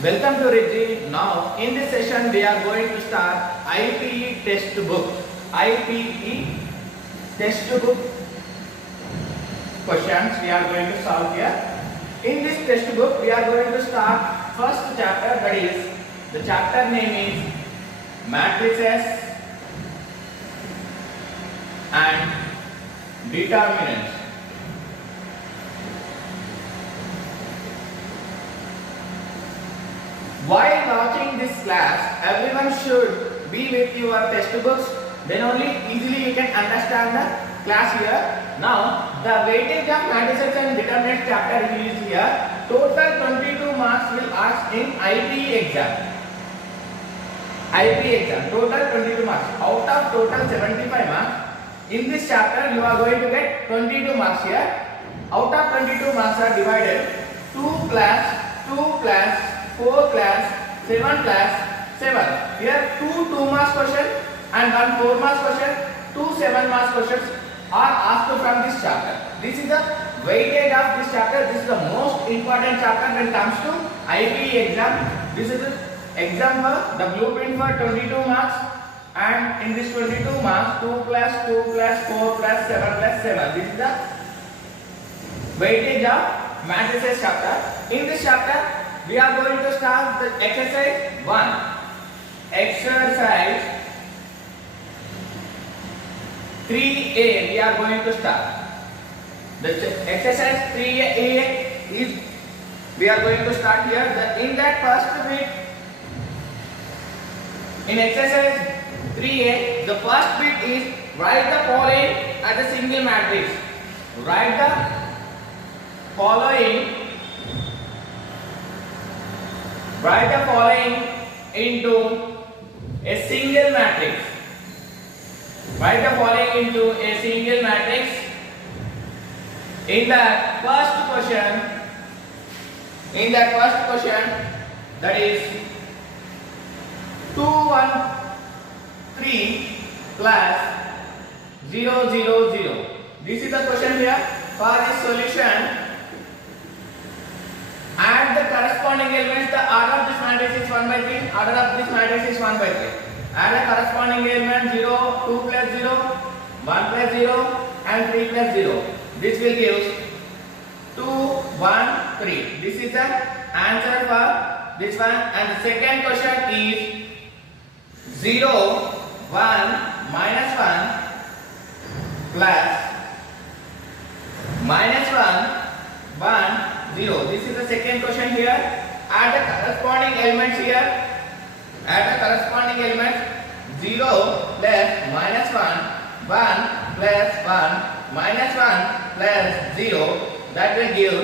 Welcome to Ridgy. Now, in this session, we are going to start IPE textbook. IPE textbook questions we are going to solve here. In this textbook, we are going to start first chapter. That is, the chapter name is matrices and determinants. While watching this class, everyone should be with your textbooks. Then only easily you can understand the class here. Now, the weightage of matrices and determinants chapter is here. Total 22 marks will ask in IPE exam. IPE exam. Total 22 marks. Out of total 75 marks, in this chapter you are going to get 22 marks here. Out of 22 marks are divided 2 class, 4 class, 7 class, 7. Here 2 marks question and 1 4 marks question, 2 7 marks questions are asked from this chapter. This is the weightage of this chapter. This is the most important chapter when it comes to IPE exam. This is the exam for the blueprint for 22 marks, and in this 22 marks 2 class, 4 class, 7 class, 7. This is the weightage of matrices chapter. In this chapter, we are going to start the exercise 1. Exercise 3A we are going to start. The exercise 3A is we are going to start here. In that first bit, in exercise 3A, the first bit is write the following as a single matrix. Write the following into a single matrix. Write the following into a single matrix. In that first question, that is 2 1 3 plus 0 0 0. This is the question here. For this solution, add the corresponding elements. The order of this matrix is 1 by 3. Order of this matrix is 1 by 3. Add the corresponding element 0, 2 plus 0, 1 plus 0 and 3 plus 0. This will give 2, 1, 3. This is the answer for this one. And the second question is 0, 1, minus 1 plus minus 1, 1, 0. This is the second question here. Add the corresponding elements here. Add the corresponding elements 0 plus minus 1, 1 plus 1, minus 1 plus 0. That will give,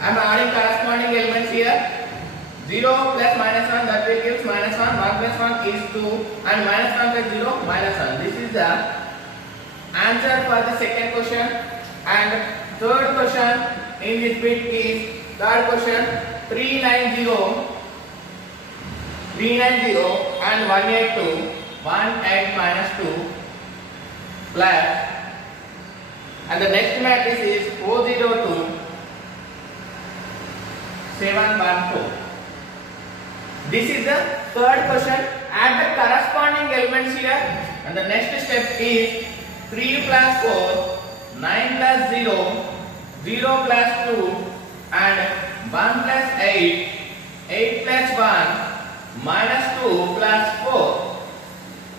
I am adding corresponding elements here. 0 plus minus 1, that will give minus 1, 1 plus 1 is 2 and minus 1 plus 0, minus 1. This is the answer for the second question. And third question in this bit is, third question 390 and 182, 1 minus 2 plus, and the next matrix is 402, 714. This is the third question. Add the corresponding elements here, and the next step is 3 plus 4, 9 plus 0, 0 plus 2 and 1 plus 8, 8 plus 1, minus 2 plus 4.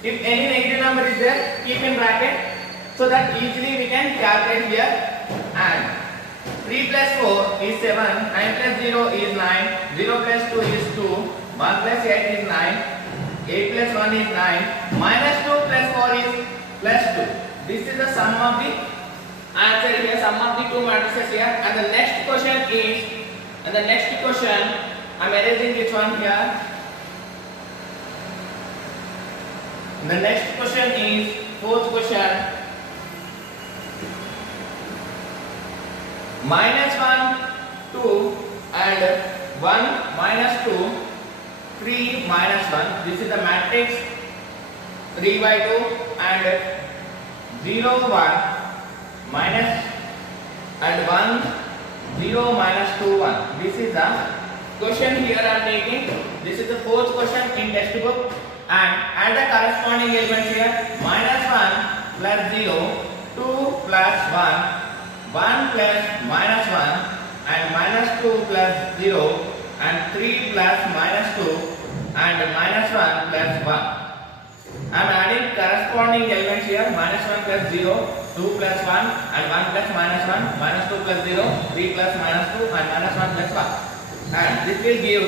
If any negative number is there, keep in bracket so that easily we can calculate here. And 3 plus 4 is 7, 9 plus 0 is 9, 0 plus 2 is 2, 1 plus 8 is 9, 8 plus 1 is 9, minus 2 plus 4 is plus 2. This is the sum of the answer here, sum of the two matrices here. And the next question is, I am erasing this one here. And the next question is fourth question. Minus 1, 2 and 1 minus 2, 3 minus 1. This is the matrix 3 by 2 and 0 1 minus and 1 0 minus 2 1. This is the question here I am taking. This is the fourth question in textbook, and add the corresponding elements here. -1 plus 0, 2 plus 1, 1 plus -1, and -2 plus 0, and 3 plus -2, and -1 plus 1. I am adding corresponding elements here. -1 plus 0, 2 plus 1, and 1 plus -1, -2 plus 0, 3 plus -2, and -1 plus 1. And this will give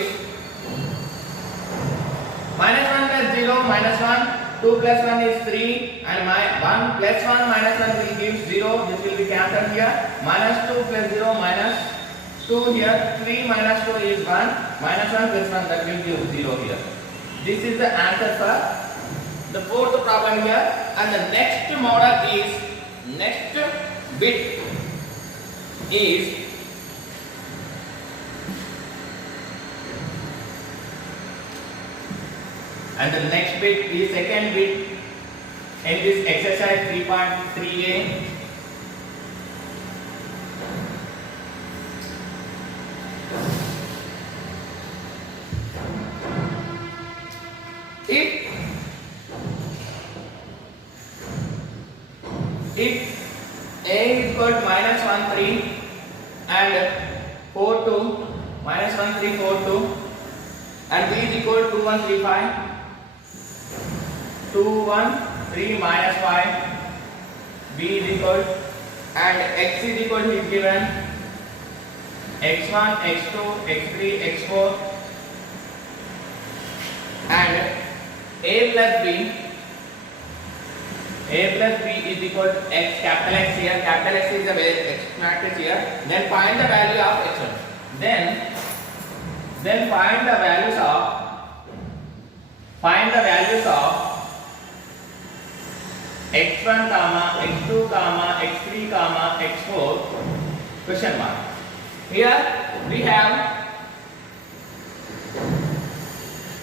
-1 plus 0, -1, 2 plus 1 is 3, and 1 plus 1 -1 will give 0. This will be cancelled here. -2 plus 0, -2 here. 3 -2 is 1. -1 plus 1, that will give 0 here. This is the answer for the fourth problem here. And the next model is, next bit is and the next bit is second bit in this exercise 3.3a. If a is equal to -1 3 and 4 2, -1 3 4 2, and b is equal to 2 1 3 5, 2 1 3 -5, b is equal, and x is equal to is given x1 x2 x3 x4, and a plus b is equal to x, capital X here, capital X is the X matrix here. Then find the value of x1. Then find the values of x1 comma x2 comma x3 comma x4 question mark. Here we have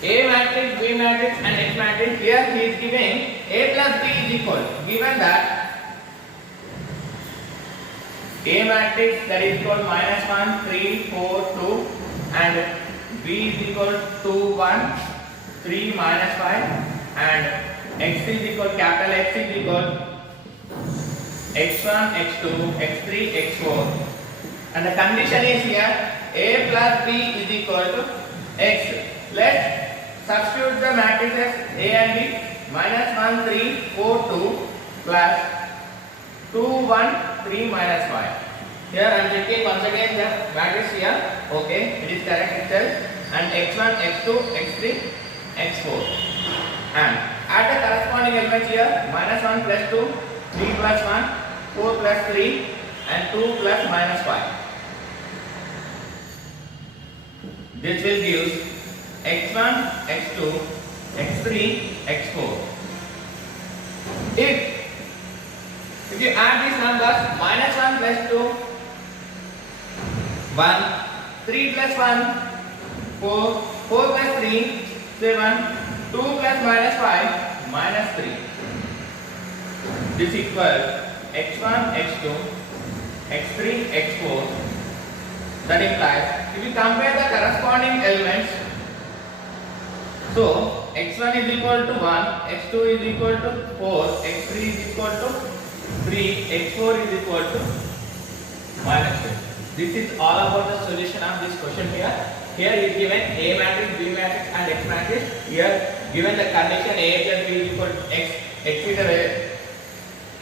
A matrix, B matrix, and X matrix. Here he is giving A plus B is equal. Given that A matrix, that is equal -1 3 4 2, and B is equal to 1 3 -5, and X is equal, capital X is equal x1 x2 x3 x4, and the condition is here A plus B is equal to X. Let's substitute the matrices A and B. -1 3 4 2 plus 2 1 3 -5. Here I am checking once again the matrix here. Okay, it is correct itself. And x1 x2 x3 x4, and add the corresponding elements here. -1 plus 2, 3 plus 1, 4 plus 3, and 2 plus -5. This will give x1 x2 x3 x4. If you add these numbers, -1 plus 2 1, 3 plus 1 4, 4 plus 3 7, 2 plus -5 -3. This equals x1 x2 x3 x4. That implies, if you compare the corresponding elements, so x1 is equal to 1, x2 is equal to 4, x3 is equal to 3, x4 is equal to -3. This is all about the solution of this question here. Here is given A matrix, B matrix, and X matrix. Here given the condition A plus B is equal to X. X is a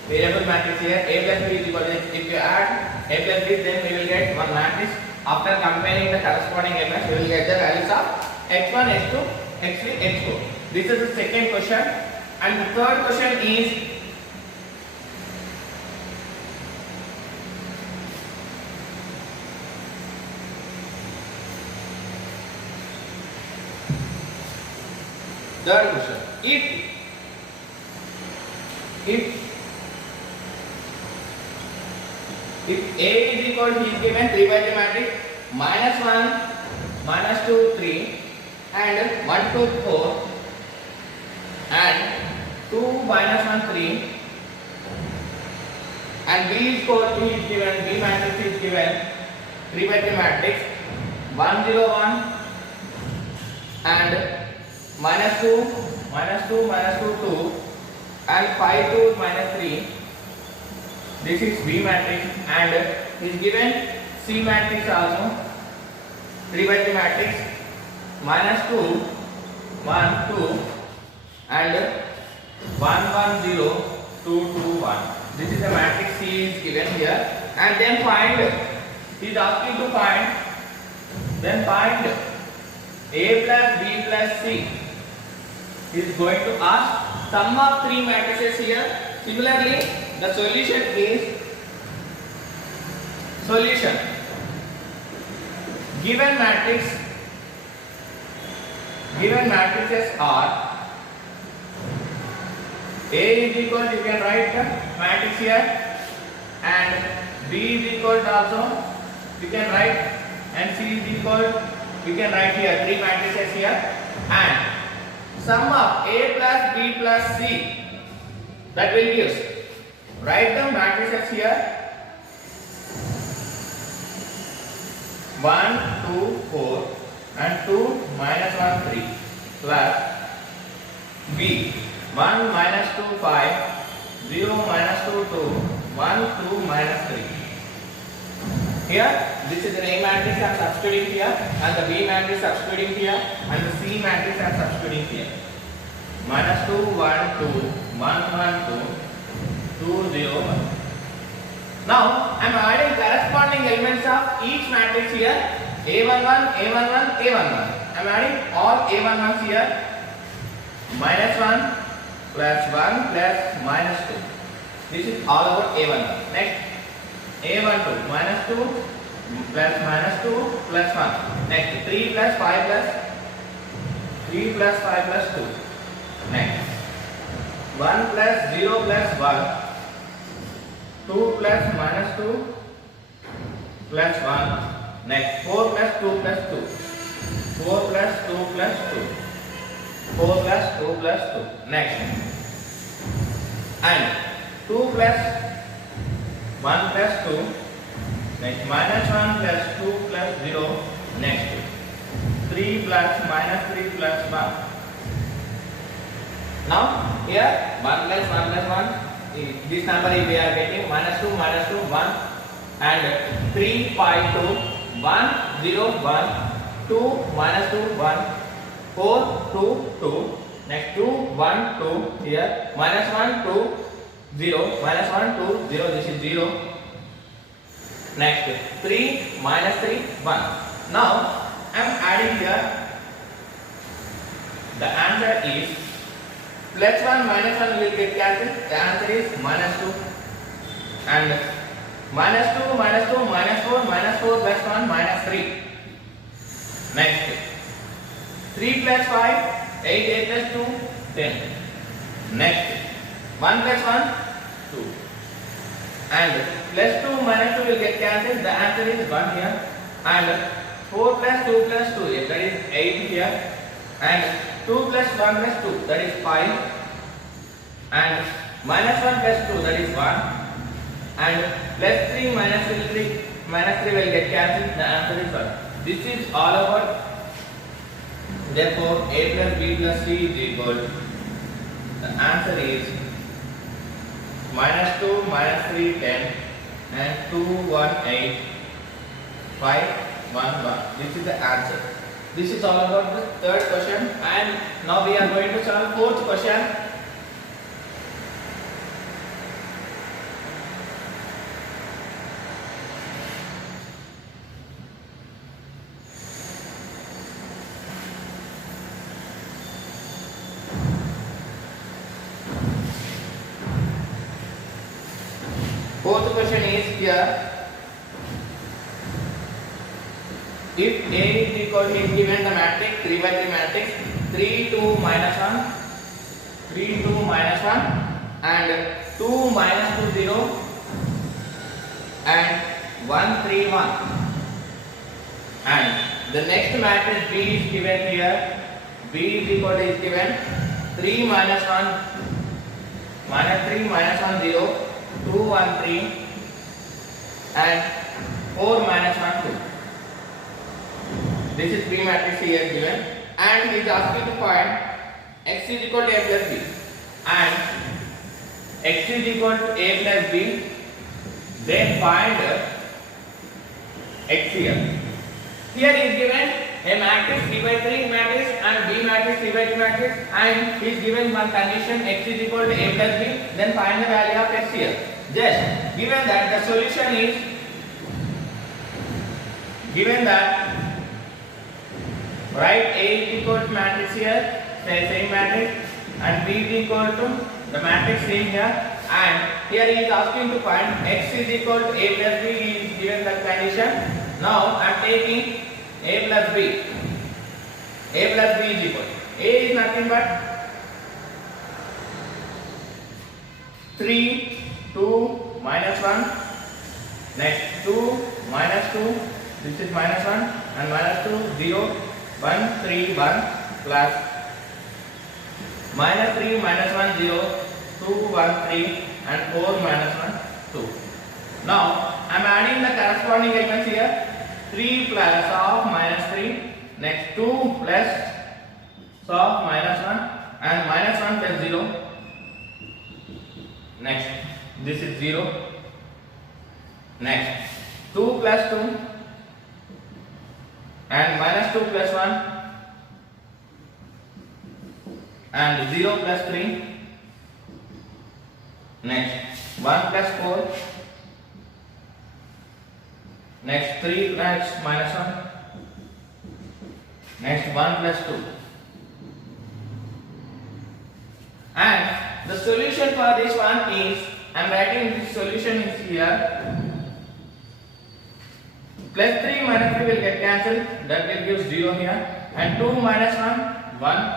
variable matrix here. A plus B is equal to X. If you add A plus B, then we will get one matrix. After comparing the corresponding elements, we will get the values of x1, x2, x3, x4. This is the second question, and the third question is third question. If A is equal to, he is given 3 by 3 matrix, -1, -2, 3, and 1, 2, 4, and 2, -1, 3, and B is equal to, he is given, B matrix is given 3 by 3 matrix, 1, 0, 1, and minus 2, minus 2, minus 2, 2 and 5, 2, minus 3. This is B matrix and is given C matrix also, 3 by 3 matrix, minus 2, 1, 2 and 1, 1, 0, 2, 2, 1. This is the matrix C is given here, and then find, he is asking to find, then find A plus B plus C. He is going to ask sum of 3 matrices here. Similarly, the solution is solution. Given matrices are A is equal, you can write the matrix here, and B is equal to also you can write, and C is equal, you can write here 3 matrices here, and sum of A plus B plus C, that will give. Write the matrices here 1, 2, 4 and 2, minus 1, 3 plus B 1, minus 2, 5, 0, minus 2, 2, 1, 2, minus 3. Here, this is the A matrix I am substituting here, and the B matrix substituting here, and the C matrix I am substituting here. Minus 2, 1, 2, 1, 1, 2, 2, 0, 1. Now, I am adding corresponding elements of each matrix here, A11, A11, A11. I am adding all A11s here, minus 1, plus 1, plus minus 2. This is all about A11. Next, A12, minus 2, plus minus 2, plus 1. Next, 3 plus 5 plus 3 plus 5 plus 2. Next, 1 plus 0 plus 1. 2 plus minus 2 plus 1. Next, 4 plus 2 plus 2. 4 plus 2 plus 2. 4 plus 2 plus 2. Next, and 2 plus 1 plus 2. Next, minus 1 plus 2 plus 0. Next, 3 plus minus 3 plus 1. Now, here 1 plus 1 plus 1. This number we are getting minus 2, 1 and 3, 5, 2, 1, 0, 1, 2, minus 2, 1, 4, 2, 2, next 2, 1, 2, here, minus 1, 2, 0, minus 1, 2, 0, this is 0, next 3, minus 3, 1. Now, I am adding here, the answer is plus 1 minus 1 will get cancelled. The answer is minus 2. And minus 2, minus 2, minus 4, minus 4 plus 1, minus 3. Next, 3 plus 5, 8 plus 2, 10. Next, 1 plus 1, 2. And plus 2 minus 2 will get cancelled. The answer is 1 here. And 4 plus 2 plus 2, that is 8 here. And 2 plus 1 plus 2, that is 5, and minus 1 plus 2, that is 1, and plus 3 minus 3 will get cancelled. The answer is 1. This is all about, therefore A plus B plus C is equal, the answer is minus 2, minus 3, 10 and 2, 1, 8, 5, 1, 1. This is the answer. This is all about the third question, and now we are going to solve fourth question. Fourth question is here. If A is equal to, given the matrix 3 by 3 matrix 3, 2, minus 1, 3, 2, minus 1 and 2, minus 2, 0 and 1, 3, 1, and the next matrix B is given here. B is equal to is given 3, minus 1, minus 3, minus 1, 0, 2, 1, 3 and 4, minus 1, 2. This is B matrix here given, and he is asking to find x is equal to a plus b, and x is equal to a plus b, then find x here. Here is given a matrix 3 by 3 matrix and B matrix 3 by 2 matrix, and he is given one condition x is equal to a plus b, then find the value of x here. Just given that the solution is given that write A is equal to matrix here, say same matrix, and B is equal to the matrix same here, and here he is asking to find x is equal to a plus b. He is given the condition. Now I am taking a plus b. A plus b is equal. A is nothing but 3, 2, minus 1. Next 2, minus 2. This is minus 1 and minus 2, 0, 1, 3, 1 plus minus 3, minus 1, 0, 2, 1, 3 and 4, minus 1, 2. Now I am adding the corresponding elements here. 3 plus of minus 3, next 2 plus of minus 1 and minus 1 plus 0, next this is 0, next 2 plus 2 and minus 2 plus 1 and 0 plus 3, next 1 plus 4, next 3 plus minus 1, next 1 plus 2. And the solution for this one is, I am writing this solution is here. Plus 3 minus 3 will get cancelled, that will give 0 here, and 2 minus 1, 1,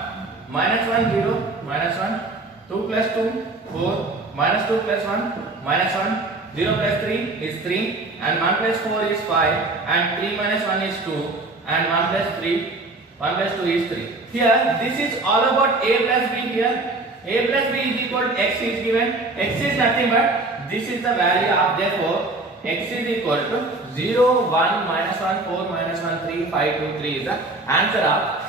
minus 1, 0, minus 1, 2 plus 2, 4, minus 2 plus 1, minus 1, 0 plus 3 is 3, and 1 plus 4 is 5, and 3 minus 1 is 2, and 1 plus 3, 1 plus 2 is 3. Here, this is all about a plus b here. A plus b is equal to x is given. X is nothing but this is the value of, therefore x is equal to 0, 1, minus 1, 4, minus 1, 3, 5, 2, 3 is the answer of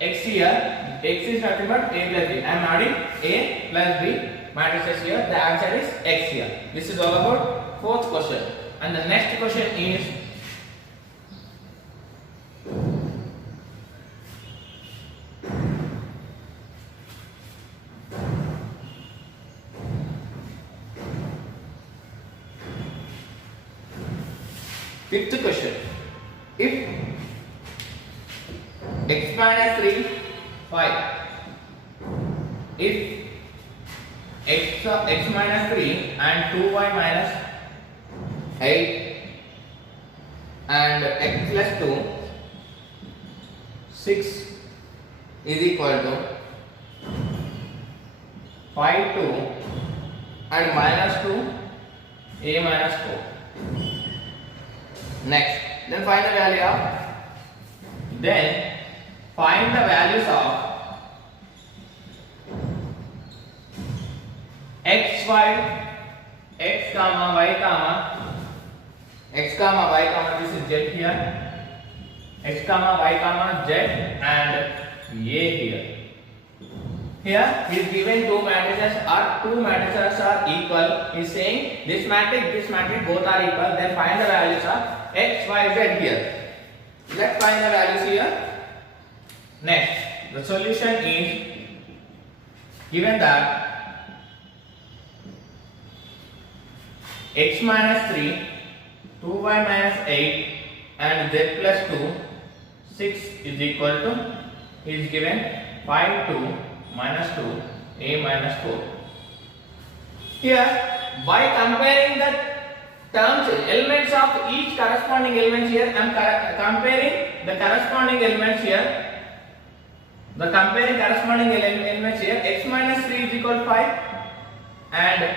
x here. X is nothing but a plus b. I am adding a plus b matrices here. The answer is x here. This is all about fourth question. And the next question is fifth question. If x minus 3, 5. If x minus 3 and 2y minus 8 and x plus 2, 6 is equal to 5, 2 and minus 2, a minus 4. Next, then find the value of, then find the values of x, y, x comma y comma, x comma y comma, this is z here, x comma y comma z and a here. Here he is given two matrices are equal. He is saying this matrix both are equal. Then find the values of x, y, z here. Let's find the values here. Next, the solution is given that x minus 3, 2y minus 8 and z plus 2, 6 is equal to, he is given 5, 2, minus 2, a minus 4. Here, by comparing the terms, elements of each corresponding element here, I am comparing the corresponding elements here. The comparing corresponding elements here, x minus 3 is equal to 5 and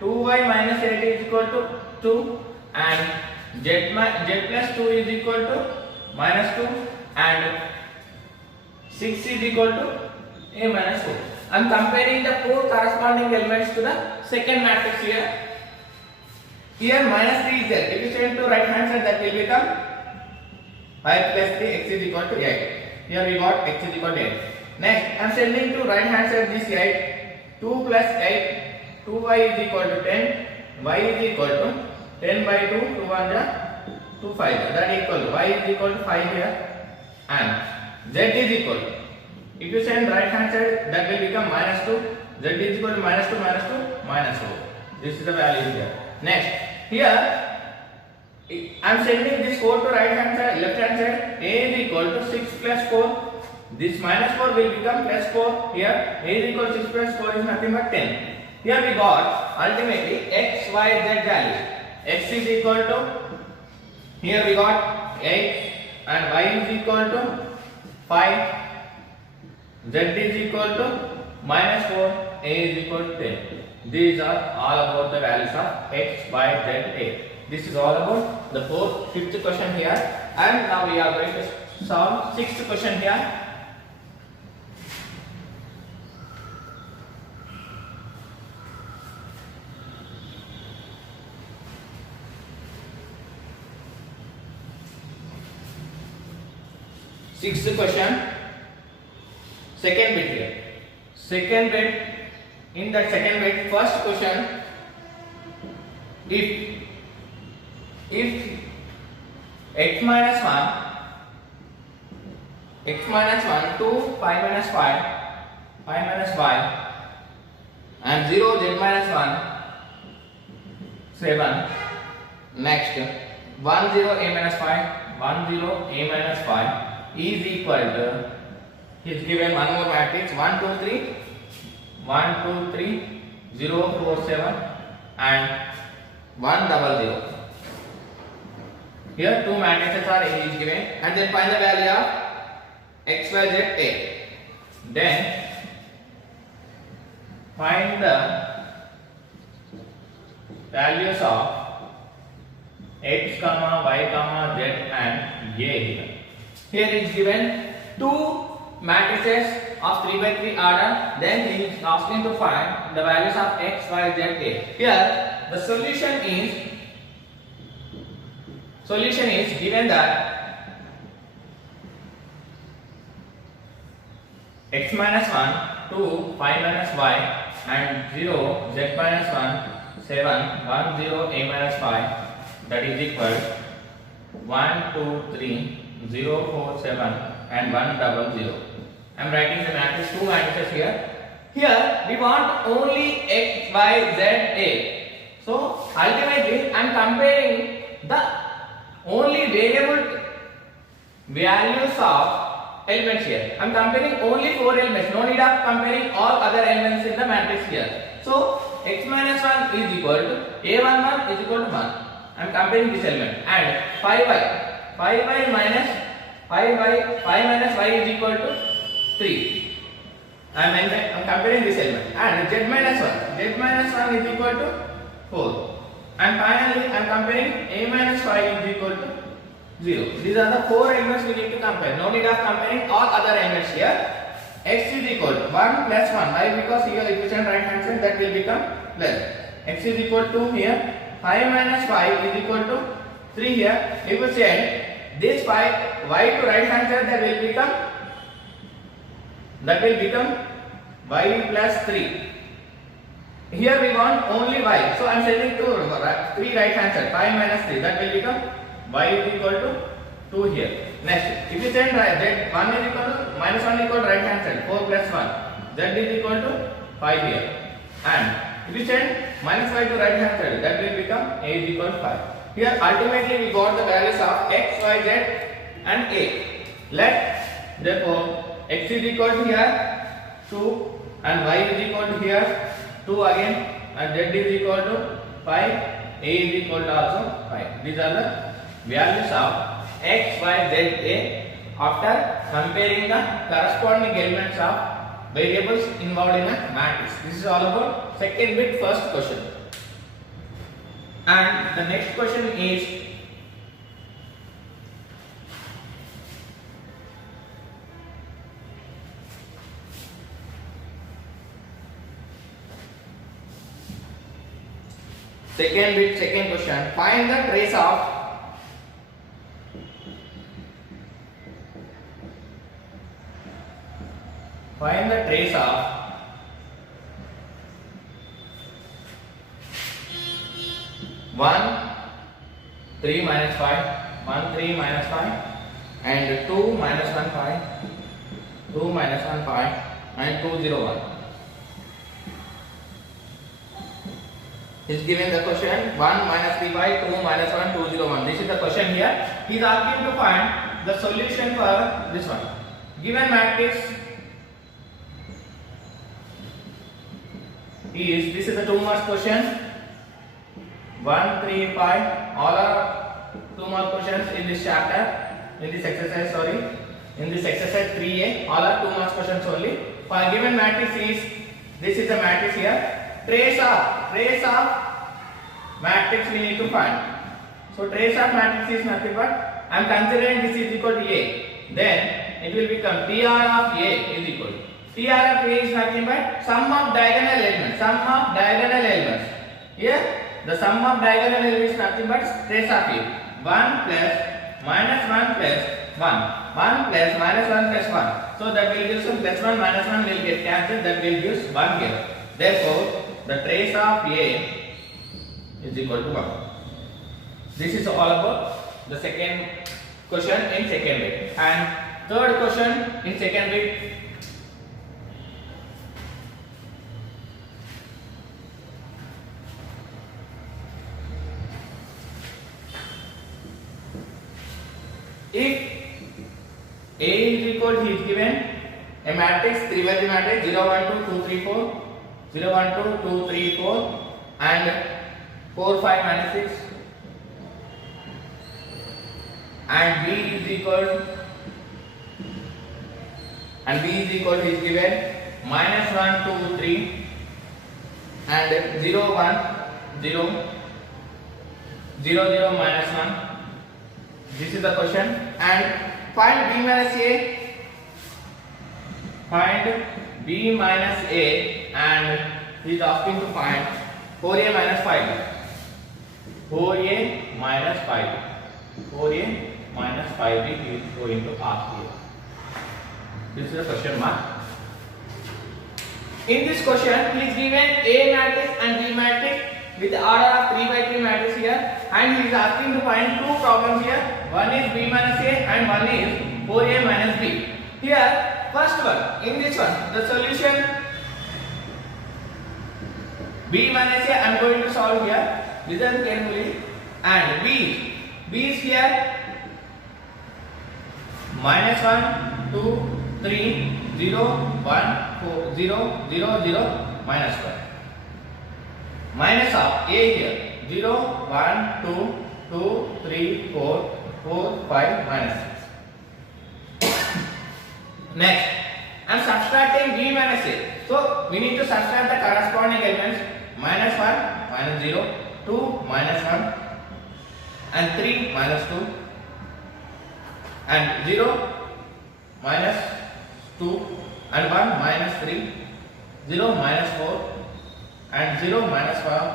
2y minus 8 is equal to 2 and z plus 2 is equal to minus 2 and 6 is equal to a minus 4. I am comparing the four corresponding elements to the second matrix here. Here minus 3 is there. If you send to right hand side, that will become 5 plus 3, x is equal to 8. Here we got x is equal to 8. Next, I am sending to right hand side this 8. 2 plus 8, 2y is equal to 10. Y is equal to 10 by 2, 2 1 ja, 2 5. That equal to y is equal to 5 here. And z is equal to, if you send right hand side, that will become minus 2. Z is equal to minus 2, minus 2, minus 4. This is the value here. Next, here I am sending this 4 to right hand side, left hand side. A is equal to 6 plus 4. This minus 4 will become plus 4. Here A is equal to 6 plus 4 is nothing but 10. Here we got ultimately x, y, z values. X is equal to, here we got 8 and y is equal to 5. Z is equal to minus 4. A is equal to 10. These are all about the values of x, y, z, a. This is all about the fifth question here, and now we are going to solve sixth question here. Sixth question, second bit here. Second bit, in that second bit, first question, if x minus 1 2 5 minus 5 minus y and 0 z minus 1 7, next 1 0 a minus 5 1 0 a minus 5 is equal to, he is given one more matrix 1 2 3 1 2 3 0 4 7 and 1 0 0. Here two matrices are is given, and then find the value of x, y, z, a. Then find the values of x, y, z and a here. Here is given two matrices of 3 by 3 order. Then he is asking to find the values of x, y, z, a. Here the solution is given that x minus 1 2 5 minus y and 0 z minus 1 7 1 0 a minus 5, that is equal 1 2 3 0 4 7 and 1 0 0. I am writing the matrix, two matrices here. Here we want only x, y, z, a. So ultimately I am comparing the only variable values of elements here. I am comparing only 4 elements. No need of comparing all other elements in the matrix here. So x minus 1 is equal to a11 is equal to 1. I am comparing this element, and 5y minus 5 minus y is equal to 3. I am comparing this element, and z minus 1 is equal to 4. And finally, I am comparing a minus 5 is equal to 0. These are the 4 elements we need to compare. No need of comparing all other elements here. X is equal to 1 plus 1. Why? Because here if you send right hand side, that will become plus. X is equal to here 5 minus 5 is equal to 3 here. If you send this 5 y to right hand side, that will become y plus 3. Here we want only y, so I am sending to 3 right hand side, 5 minus 3, that will become y is equal to 2 here. Next, if you send right, z 1 is equal to minus 1 equal to right hand side, 4 plus 1, z is equal to 5 here. And if you send minus y to right hand side, that will become a is equal to 5. Here ultimately we got the values of x, y, z and a. Therefore x is equal to here 2 and y is equal to here 2 again, and z is equal to 5, a is equal to also 5. These are the values of x, y, z, a after comparing the corresponding elements of variables involved in a matrix. This is all about second bit first question. And the next question is second question. Find the trace of find the trace of 1 3 minus 5 1 3 minus 5 and 2 minus 1 5 2 minus 1 5 and 2 0 1. Is given the question 1 minus 3 by 2 minus 1 2 0 1. This is the question here. He is asking to find the solution for this one. Given matrix is, this is the 2 marks question, 1 3 5, all are 2 mark questions in this chapter, in this exercise, sorry, in this exercise 3a, all are 2 marks questions only. For given matrix is, this is the matrix here. Trace of matrix we need to find. So trace of matrix is nothing but, I am considering this is equal to A, then it will become TR of A is equal to, TR of A is nothing but sum of diagonal elements, here the sum of diagonal elements is nothing but trace of A, 1 plus minus 1 plus 1, 1 plus minus 1 plus 1, so that will give some plus 1 minus 1 will get cancelled, that will give 1 here. Therefore the trace of A is equal to 1. This is all about the second question in second bit. And third question in second bit, if A is equal, he is given a matrix, 3-by-3 matrix 0 1 2 2 3 4, 0 1 2 2 3 4 and 4 5 minus 6, and B is equal, he is given minus 1 2 3 and 0 1 0 0 0 minus 1. This is the question. And find B minus A, and he is asking to find 4A minus 5B. 4A minus 5B. 4A minus 5B he is going to ask here. This is the question mark. In this question, he is given A matrix and B matrix with the order of 3-by-3 matrix here, and he is asking to find 2 problems here. One is B minus A and one is 4A minus B. Here, first one, in this one, the solution B minus A I am going to solve here. Listen carefully. And B is here minus 1 2 3 0 1 4 0 0 0 minus 1. Minus of A here 0 1 2 2 3 4 4 5 minus 6. Next, I am subtracting B minus A. So we need to subtract the corresponding elements. Minus 1 minus 0, 2 minus 1 and 3 minus 2 and 0 minus 2 and 1 minus 3, 0 minus 4 and 0 minus 5,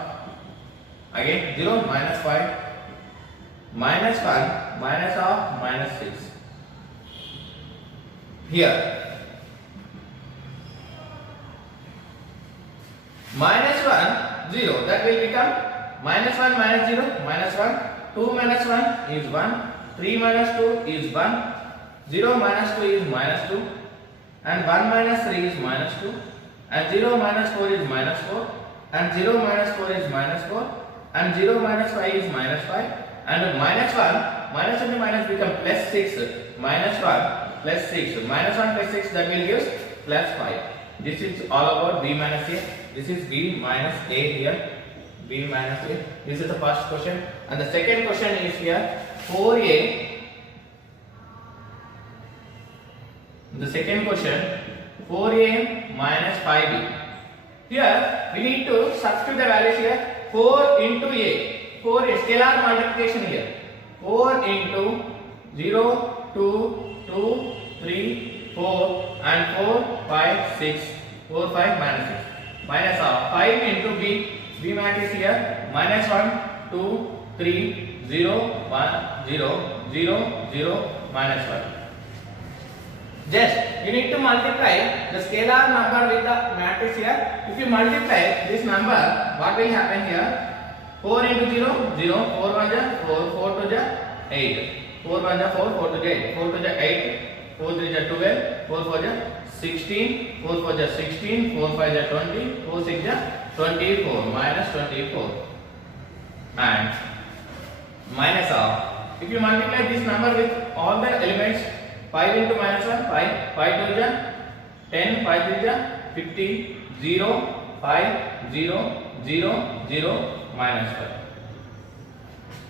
again 0 minus 5, minus 1 minus of minus 6. Here minus 1 0, that will become minus 1 minus 0 minus 1, 2 minus 1 is 1, 3 minus 2 is 1, 0 minus 2 is minus 2 and 1 minus 3 is minus 2 and 0 minus 4 is minus 4 and 0 minus 4 is minus 4 and 0 minus 5 is minus 5 and minus 1 minus and minus become plus 6, minus 1 plus 6, minus 1 plus 6, that will give plus 5. This is all about B minus A. This is B minus A here. B minus A. This is the first question. And the second question is here 4A. The second question 4A minus 5B. Here we need to substitute the values here. 4 into A. 4 is scalar multiplication here. 4 into 0, 2, 2, 3, 4 and 4, 5, 6. 4, 5 minus 6. Minus of 5 into B. B matrix here. Minus 1, 2, 3, 0, 1, 0, 0, 0, minus 1. Just you need to multiply the scalar number with the matrix here. If you multiply this number, what will happen here? 4 into 0, 0, 4 1 ja 4, 4 2 ja 8, 4 1 ja 4, 4 2 ja 8, 4 2 ja 8, 4 3 ja 12, 4 4 ja 16, 4 4 ja 16, 4 5 ja 20, 4 6 ja 24, minus 24, and minus of, if you multiply this number with all the elements, 5 into minus 1, 5, 5 2 ja 10, 5 3 ja 50, 0, 5, 0, 0, 0, minus 5.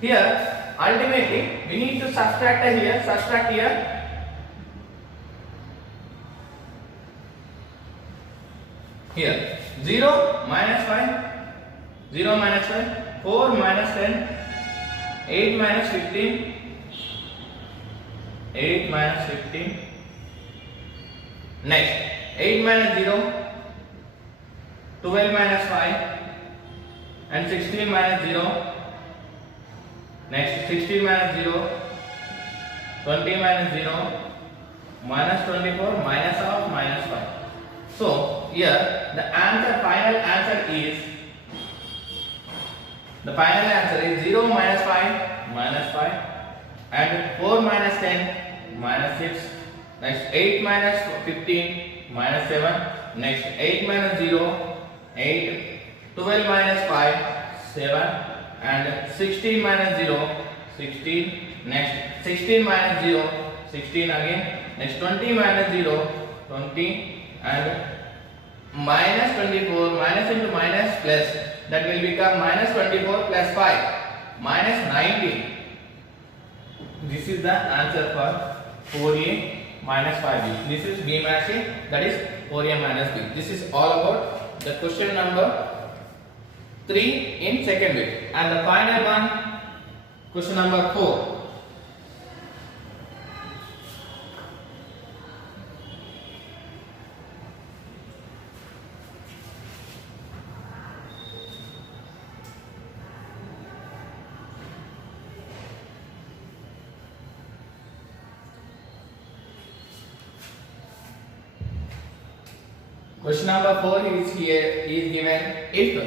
Here, ultimately, we need to subtract here, here, 0, minus 5, 0, minus 5, 4, minus 10, 8, minus 15, 8, minus 15, next, 8, minus 0, 12, minus 5, and 16 minus 0, next 16 minus 0, 20 minus 0, minus 24, minus of minus 5. So here the final answer is 0 minus 5 minus 5, and 4 minus 10 minus 6, next 8 minus 15 minus 7, next 8 minus 0, 8, 12 minus 5, 7, and 16 minus 0, 16, next 16 minus 0, 16 again, next 20 minus 0, 20, and minus 24, minus into minus plus, that will become minus 24 plus 5, minus 19. This is the answer for 4a minus 5b. This is b minus a, that is 4a minus b. This is all about the question number 3 in second bit, and the final one, question number 4. Question number 4 is here is given if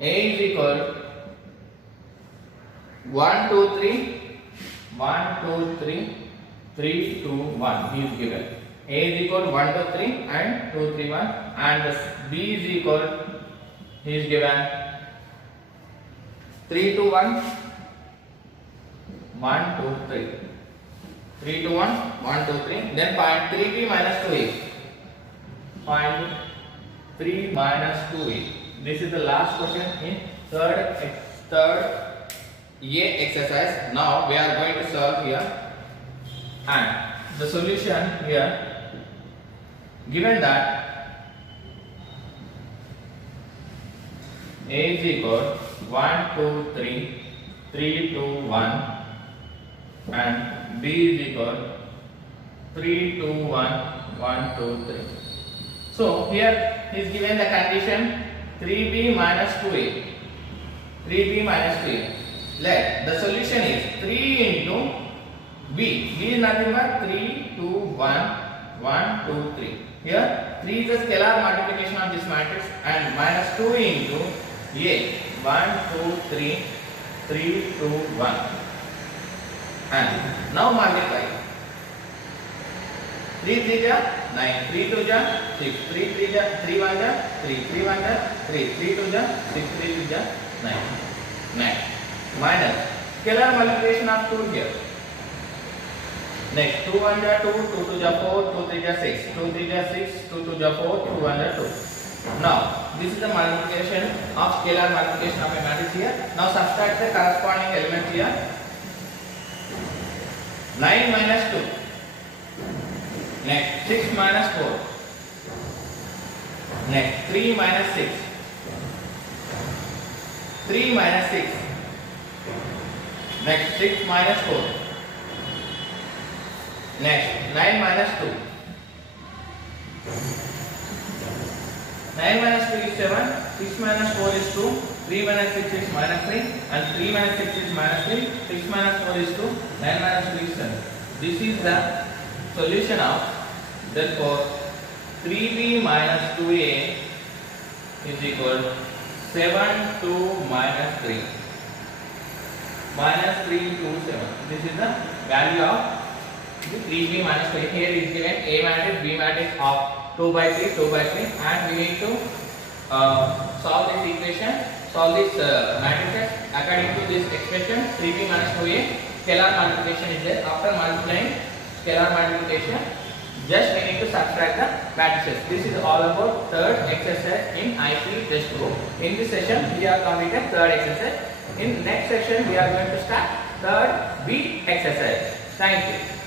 a is equal 1 2 3 1 2 3 3 2 1, he is given. A is equal 1 2 3 and 2 3 1, and b is equal, he is given 3 2 1 1 2 3 3 2 1 1 2 3, then find 3b minus 2a, find 3 minus 2a. This is the last question in third A exercise. Now we are going to solve here, and the solution here given that A is equal 1 2 3 3 2 1, and b is equal 3 2 1 1 2 3. So here is given the condition 3b minus 2a, 3b minus 2a. Let the solution is 3 into b. B is nothing but 3 2 1 1 2 3. Here 3 is the scalar multiplication of this matrix, and minus 2 into a, 1 2 3 3 2 1, and now multiply. 3 3 ja 9, 3 2 ja 6, 3 3 ja 3 1 ja 3, 3 1 ja 3, 3 2 ja 6, 3 2 ja 9. Next, minus scalar multiplication of 2 here. Next, 2 1 ja 2, 2 2 ja 4, 2 3 ja 6, 2 3 ja 6, 2 2 ja 4, 2 1 ja 2. Now, this is the multiplication of scalar multiplication of a matrix here. Now subtract the corresponding element here. 9 minus 2. Next, 6 minus 4. Next, 3 minus 6. 3 minus 6. Next, 6 minus 4. Next, 9 minus 2. 9 minus 2 is 7, 6 minus 4 is 2, 3 minus 6 is minus 3, and 3 minus 6 is minus 3, 6 minus 4 is 2, 9 minus 2 is 7. This is the solution of, therefore 3b minus 2a is equal to 7 2 minus 3. Minus 3 to 7. This is the value of the 3b minus 3. Here is given A matrix, B matrix of 2 by 3, 2 by 3, and we need to solve this equation, solve this matrices according to this expression 3b minus 2a. Scalar multiplication is there. After multiplying scalar multiplication, just we need to subtract the matrices. This is all about third exercise in IC test book. In this session, we have completed third exercise. In next session, we are going to start third B exercise. Thank you.